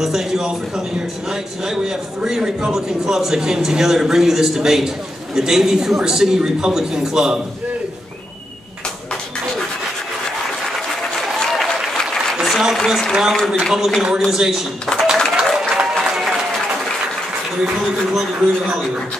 I want to thank you all for coming here tonight. Tonight we have 3 Republican clubs that came together to bring you this debate. The Davie Cooper City Republican Club, the Southwest Broward Republican Organization, the Republican Club of Greater Hollywood.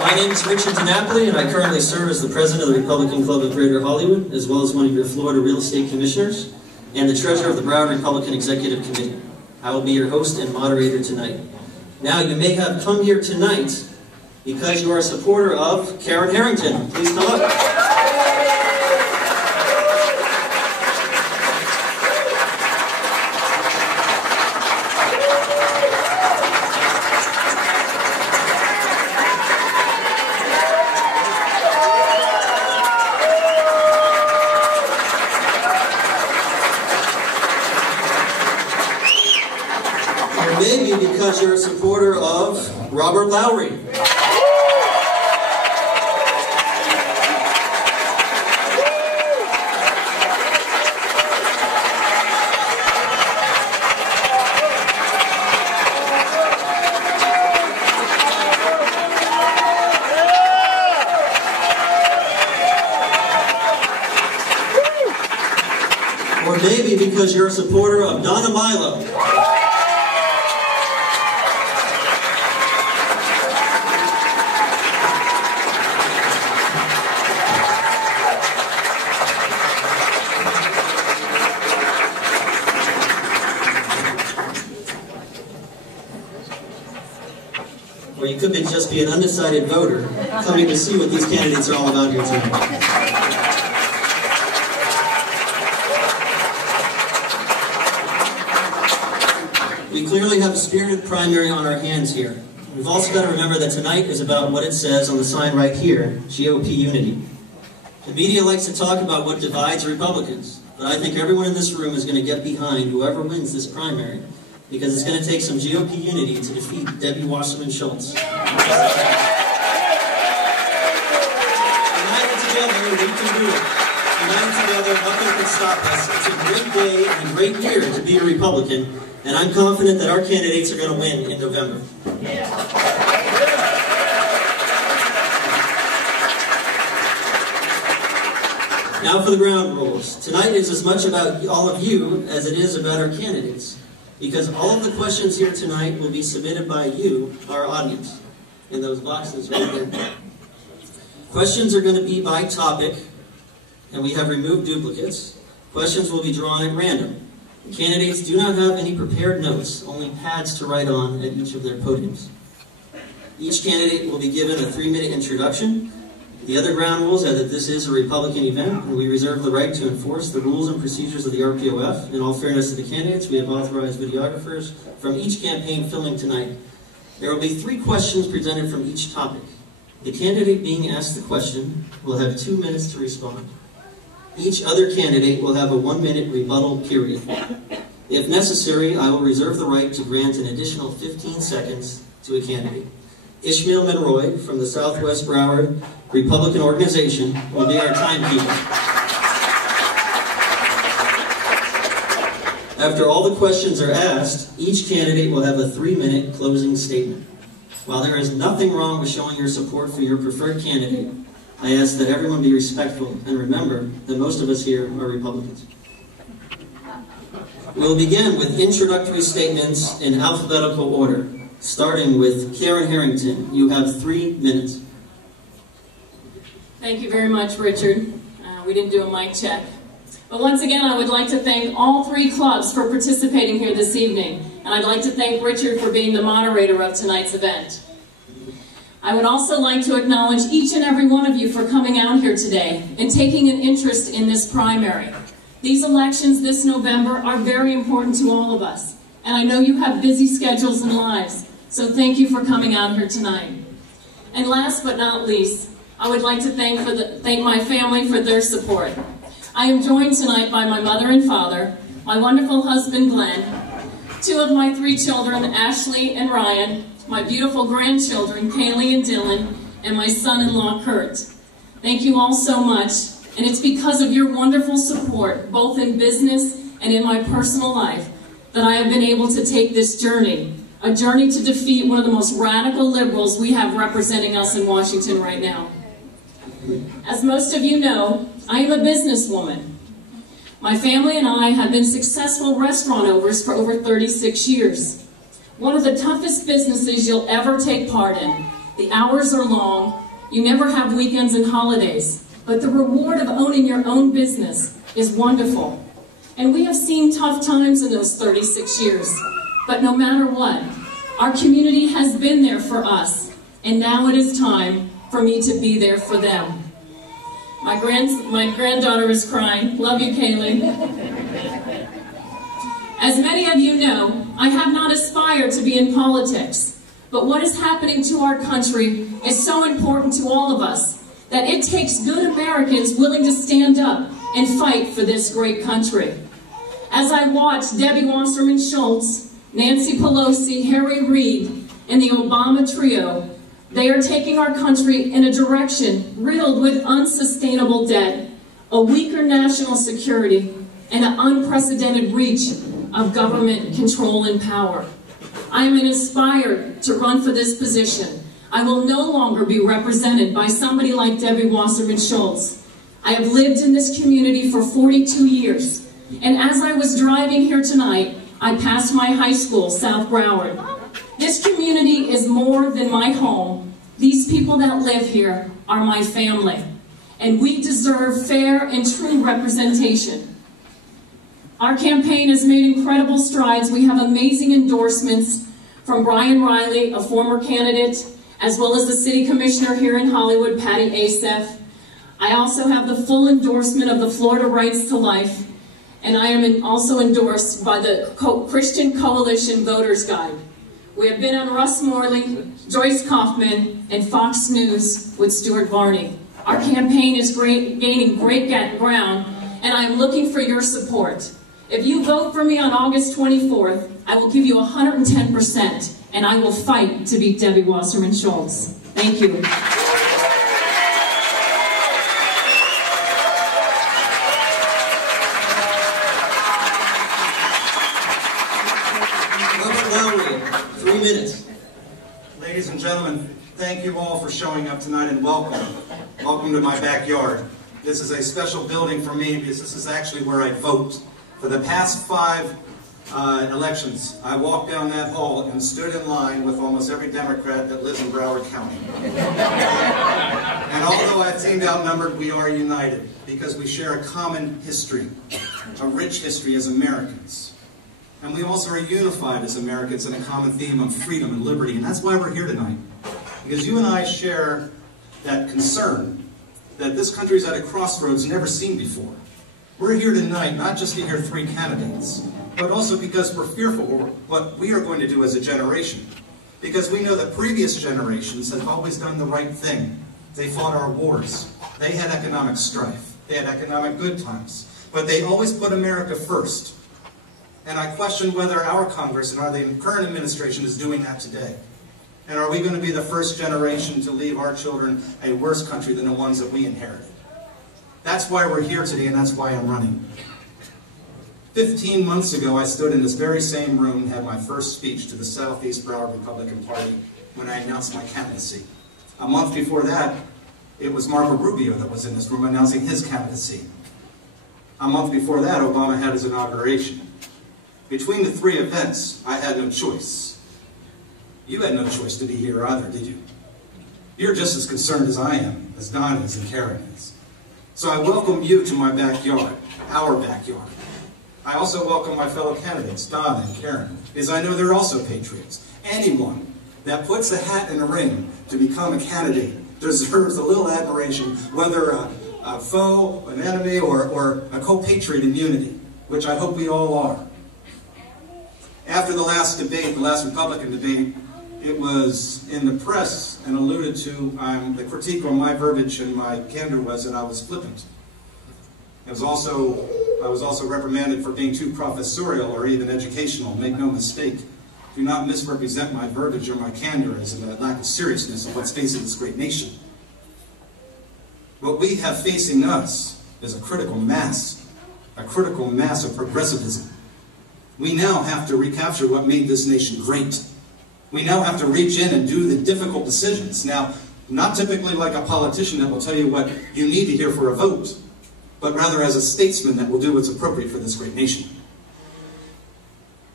My name is Richard DiNapoli, and I currently serve as the president of the Republican Club of Greater Hollywood, as well as one of your Florida real estate commissioners, and the treasurer of the Broward Republican Executive Committee. I will be your host and moderator tonight. Now, you may have come here tonight because you are a supporter of Karen Harrington. Please come up. Maybe because you're a supporter of Robert Lowry. Or maybe because you're a supporter of Donna Milo. Or you could just be an undecided voter coming to see what these candidates are all about here tonight. We clearly have a spirited primary on our hands here. We've also got to remember that tonight is about what it says on the sign right here, GOP unity. The media likes to talk about what divides Republicans, but I think everyone in this room is going to get behind whoever wins this primary, because it's going to take some GOP unity to defeat Debbie Wasserman Schultz. United together, we can do it. United together, nothing can stop us. It's a great day and a great year to be a Republican, and I'm confident that our candidates are going to win in November. Now for the ground rules. Tonight is as much about all of you as it is about our candidates, because all of the questions here tonight will be submitted by you, our audience, in those boxes right there. Questions are going to be by topic, and we have removed duplicates. Questions will be drawn at random. The candidates do not have any prepared notes, only pads to write on at each of their podiums. Each candidate will be given a 3-minute introduction. The other ground rules are that this is a Republican event, and we reserve the right to enforce the rules and procedures of the RPOF. In all fairness to the candidates, we have authorized videographers from each campaign filming tonight. There will be 3 questions presented from each topic. The candidate being asked the question will have 2 minutes to respond. Each other candidate will have a 1-minute rebuttal period. If necessary, I will reserve the right to grant an additional 15 seconds to a candidate. Ishmael Monroy from the Southwest Broward Republican Organization will be our timekeeper. After all the questions are asked, each candidate will have a 3-minute closing statement. While there is nothing wrong with showing your support for your preferred candidate, I ask that everyone be respectful and remember that most of us here are Republicans. We'll begin with introductory statements in alphabetical order, starting with Karen Harrington. You have 3 minutes. Thank you very much, Richard. We didn't do a mic check. But once again, I would like to thank all 3 clubs for participating here this evening. And I'd like to thank Richard for being the moderator of tonight's event. I would also like to acknowledge each and every one of you for coming out here today and taking an interest in this primary. These elections this November are very important to all of us. And I know you have busy schedules and lives. So thank you for coming out here tonight. And last but not least, I would like to thank my family for their support. I am joined tonight by my mother and father, my wonderful husband Glenn, 2 of my 3 children, Ashley and Ryan, my beautiful grandchildren, Kaylee and Dylan, and my son-in-law, Kurt. Thank you all so much, and it's because of your wonderful support, both in business and in my personal life that I have been able to take this journey, a journey to defeat one of the most radical liberals we have representing us in Washington right now. As most of you know, I am a businesswoman. My family and I have been successful restaurant owners for over 36 years. One of the toughest businesses you'll ever take part in. The hours are long, you never have weekends and holidays, but the reward of owning your own business is wonderful. And we have seen tough times in those 36 years, but no matter what, our community has been there for us, and now it is time for me to be there for them. My granddaughter is crying. Love you, Kaylee. As many of you know, I have not aspired to be in politics, but what is happening to our country is so important to all of us that it takes good Americans willing to stand up and fight for this great country. As I watch Debbie Wasserman Schultz, Nancy Pelosi, Harry Reid, and the Obama trio, they are taking our country in a direction riddled with unsustainable debt, a weaker national security, and an unprecedented reach of government control and power. I am inspired to run for this position. I will no longer be represented by somebody like Debbie Wasserman Schultz. I have lived in this community for 42 years, and as I was driving here tonight, I passed my high school, South Broward. This community is more than my home. These people that live here are my family, and we deserve fair and true representation. Our campaign has made incredible strides. We have amazing endorsements from Brian Riley, a former candidate, as well as the city commissioner here in Hollywood, Patty Asef. I also have the full endorsement of the Florida Rights to Life, and I am also endorsed by the Christian Coalition Voters Guide. We have been on Russ Morley, Joyce Kaufman, and Fox News with Stuart Varney. Our campaign is gaining great ground, and I'm looking for your support. If you vote for me on August 24th, I will give you 110%, and I will fight to beat Debbie Wasserman Schultz. Thank you. Lowry, 3 minutes. Ladies and gentlemen, thank you all for showing up tonight, and welcome. Welcome to my backyard. This is a special building for me because this is actually where I vote. For the past 5 elections, I walked down that hall and stood in line with almost every Democrat that lives in Broward County. And although I seemed outnumbered, we are united because we share a common history, a rich history as Americans. And we also are unified as Americans in a common theme of freedom and liberty. And that's why we're here tonight. Because you and I share that concern that this country's at a crossroads never seen before. We're here tonight not just to hear 3 candidates, but also because we're fearful of what we are going to do as a generation. Because we know that previous generations have always done the right thing. They fought our wars. They had economic strife. They had economic good times. But they always put America first. And I question whether our Congress and the current administration is doing that today. And are we going to be the first generation to leave our children a worse country than the ones that we inherited? That's why we're here today, and that's why I'm running. 15 months ago, I stood in this very same room and had my first speech to the Southeast Broward Republican Party when I announced my candidacy. A month before that, it was Marco Rubio that was in this room announcing his candidacy. A month before that, Obama had his inauguration. Between the 3 events, I had no choice. You had no choice to be here either, did you? You're just as concerned as I am, as Donna is and Karen is. So I welcome you to my backyard, our backyard. I also welcome my fellow candidates, Donna and Karen, because I know they're also patriots. Anyone that puts a hat in a ring to become a candidate deserves a little admiration, whether a foe, an enemy, or a co-patriot in unity, which I hope we all are. After the last debate, the last Republican debate, it was in the press and alluded to, the critique on my verbiage and my candor was that I was flippant. I was also reprimanded for being too professorial or even educational. Make no mistake, do not misrepresent my verbiage or my candor as a lack of seriousness of what's facing this great nation. What we have facing us is a critical mass a critical mass of progressivism. We now have to recapture what made this nation great. We now have to reach in and do the difficult decisions. Now, not typically like a politician that will tell you what you need to hear for a vote, but rather as a statesman that will do what's appropriate for this great nation.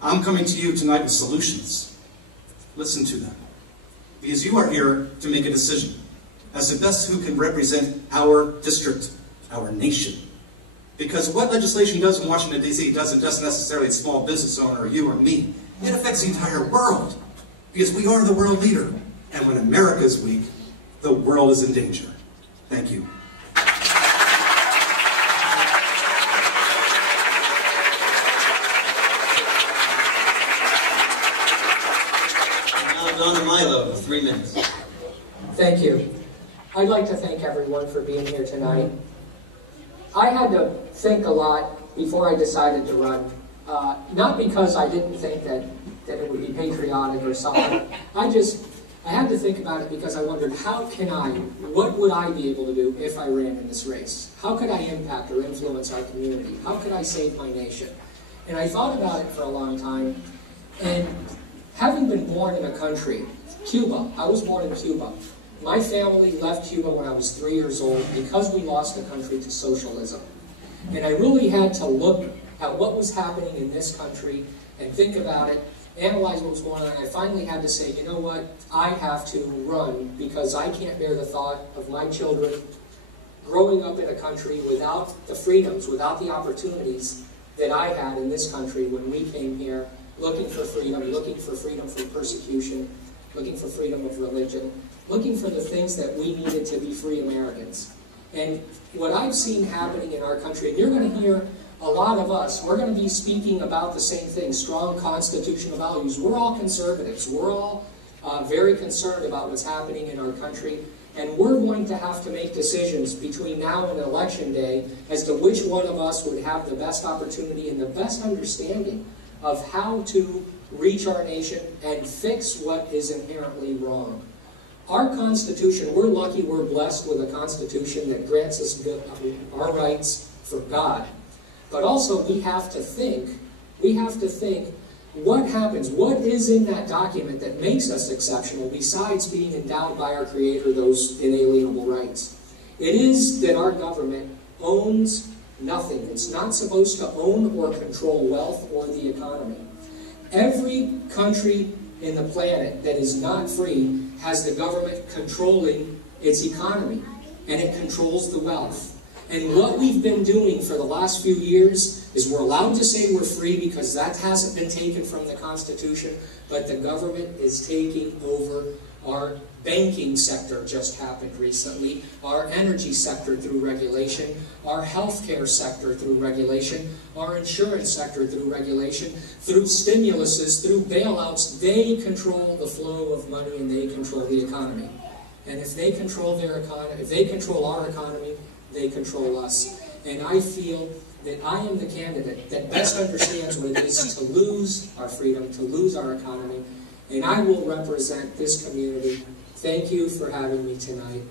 I'm coming to you tonight with solutions. Listen to them. Because you are here to make a decision as the best who can represent our district, our nation. Because what legislation does in Washington, D.C. doesn't just necessarily a small business owner or you or me. It affects the entire world. Because we are the world leader. And when America is weak, the world is in danger. Thank you. Now Donna Milo, 3 minutes. Thank you. I'd like to thank everyone for being here tonight. I had to think a lot before I decided to run. Not because I didn't think that it would be patriotic or something. I had to think about it because I wondered, what would I be able to do if I ran in this race? How could I impact or influence our community? How could I save my nation? And I thought about it for a long time, and having been born in a country, Cuba, I was born in Cuba. My family left Cuba when I was 3 years old because we lost the country to socialism. And I really had to look at what was happening in this country and think about it, analyze what was going on. I finally had to say, you know what, I have to run because I can't bear the thought of my children growing up in a country without the freedoms, without the opportunities that I had in this country when we came here, looking for freedom from persecution, looking for freedom of religion, looking for the things that we needed to be free Americans. And what I've seen happening in our country, and you're going to hear a lot of us, we're going to be speaking about the same thing, strong constitutional values. We're all conservatives. We're all very concerned about what's happening in our country. And we're going to have to make decisions between now and Election Day as to which one of us would have the best opportunity and the best understanding of how to reach our nation and fix what is inherently wrong. Our Constitution, we're lucky, we're blessed with a Constitution that grants us our rights for God. But also we have to think what happens, what is in that document that makes us exceptional besides being endowed by our Creator those inalienable rights. It is that our government owns nothing. It's not supposed to own or control wealth or the economy. Every country in the planet that is not free has the government controlling its economy, and it controls the wealth. And what we've been doing for the last few years is we're allowed to say we're free because that hasn't been taken from the Constitution, but the government is taking over our banking sector, just happened recently, our energy sector through regulation, our healthcare sector through regulation, our insurance sector through regulation, through stimuluses, through bailouts. They control the flow of money and they control the economy. And if they control their economy, if they control our economy, they control us. And I feel that I am the candidate that best understands what it is to lose our freedom, to lose our economy, and I will represent this community. Thank you for having me tonight.